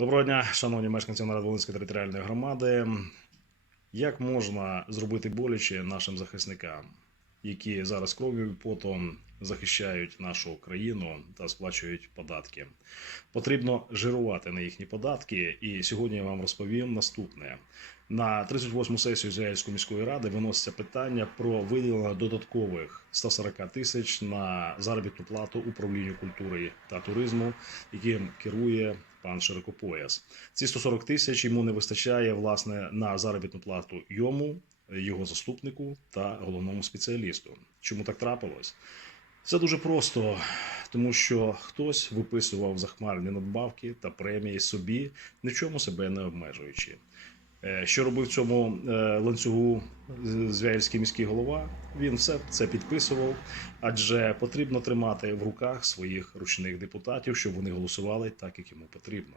Доброго дня, шановні мешканці Нововолинської територіальної громади. Як можна зробити боляче нашим захисникам, які зараз кров'ю і потом захищають нашу країну та сплачують податки? Потрібно жирувати на їхні податки, і сьогодні я вам розповім наступне. На 38-му сесію Зяївської міської ради виноситься питання про виділення додаткових 140 тисяч на заробітну плату управлінню культури та туризму, яким керує пан Широкопояс. Ці 140 тисяч йому не вистачає власне на заробітну плату йому, його заступнику та головному спеціалісту. Чому так трапилось? Це дуже просто, тому що хтось виписував захмарні надбавки та премії собі, ні в чому себе не обмежуючи. Е, Що робив цьому е, ланцюгу з- Звяївський міський голова? Він все це підписував, адже потрібно тримати в руках своїх ручних депутатів, щоб вони голосували так, як йому потрібно.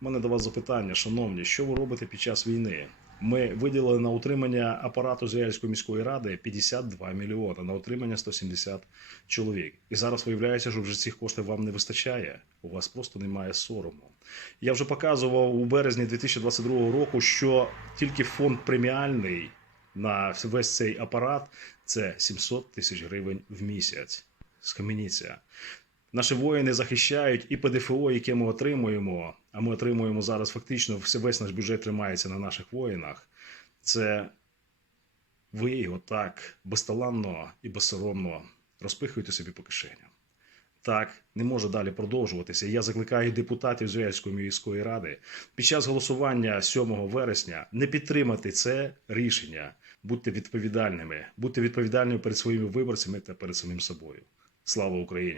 У мене до вас запитання, шановні, що ви робите під час війни? Ми виділили на утримання апарату Звяївської міської ради 52 мільйони, на утримання 170 чоловік. І зараз виявляється, що вже цих коштів вам не вистачає. У вас просто немає сорому. Я вже показував у березні 2022 року, що тільки фонд преміальний на весь цей апарат це 700 тисяч гривень в місяць. Скам'яніться. Наші воїни захищають і ПДФО, яке ми отримуємо, а ми отримуємо зараз фактично весь наш бюджет тримається на наших воїнах. Це ви його так безталанно і безсоромно розпихуєте собі по кишеням. Так не може далі продовжуватися. Я закликаю депутатів Зв'язської міської ради під час голосування 7 вересня не підтримати це рішення. Будьте відповідальними, будьте відповідальними перед своїми виборцями та перед самим собою. Слава Україні!